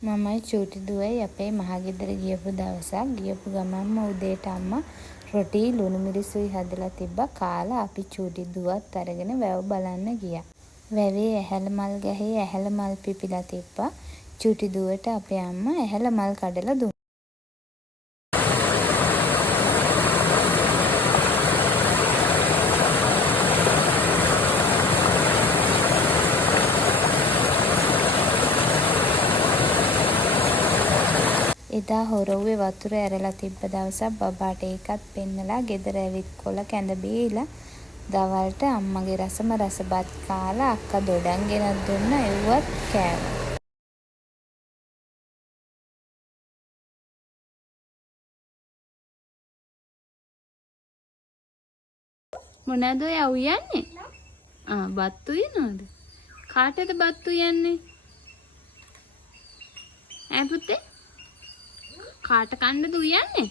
මමයි චූටි දුවයි අපේ මහගෙදර ගියපු දවසක් ගියපු ගමන්ම උදේට අම්මා රොටි ලුණු මිරිසුයි හදලා තිබ්බා. කාලා අපි චූටි දුවත් අරගෙන වැව බලන්න ගියා. වැවේ ඇහැල මල් ගහේ ඇහැල මල් පිපිලා තිබ්බා. චූටි දුවට අපේ අම්මා ඇහැල මල් කඩලා දුන්නා. එදා හොරව්වේ වතුර ඇරලා තිබ්බ දවසක් බබාට ඒකත් පෙන්නලා ගෙදර ඇවිත් කොළ කැඳ බීලා දවල්ට අම්මගේ රසම රස බත් කාලා අක්කා දොඩම් ගෙනත් දුන්නා එව්වත් කෑවා. මොනවද ඔය උයන්නේ? බත් උයනවද? කාටද බත් උයන්නේ? ඈ පුතේ? කාට කන්නද උයන්නේ?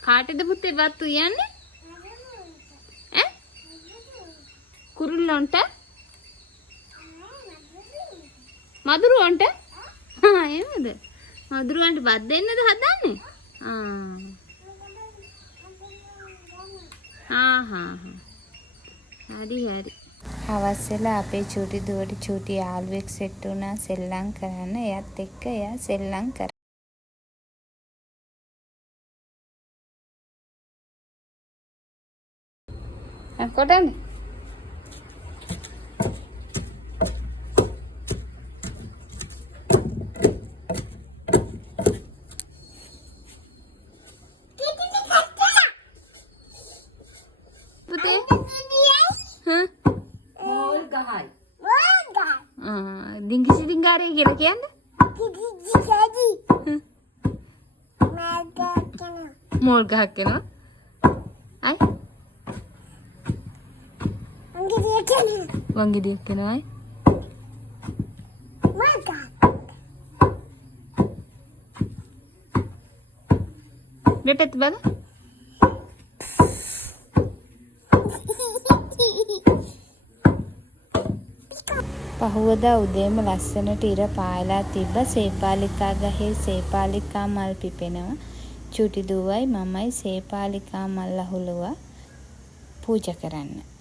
කාටද පුතේ බත් උයන්නේ? ඈ? කුරුල්ලොන්ට? මදුරුවන්ට? එහෙමද? මදුරුවන්ට බත් දෙන්නද හදන්නේ? හරි. හවස් වෙලා අපේ චූටි දුවට චූටි යාළුවෙක් සෙට් වුණා සෙල්ලම් කරන්න. එයත් එක්ක එයා සෙල්ලම් කරා. කොටන්නේ? දිංගිසි දිංගාරේ කියලා කියන්නේ? මෝල් ගහක් වෙනවා. අය වංගෙඩියක් වෙනවා. අය මේ පැත්ත බලන්න. පහුවදා උදේම ලස්සනට ඉර පායලා තිබ්බ සේපාලිකා ගහේ සේපාලිකා මල් පිපෙනවා. චූටි දුවයි මමයි සේපාලිකා මල් අහුලුවා පූජා කරන්න.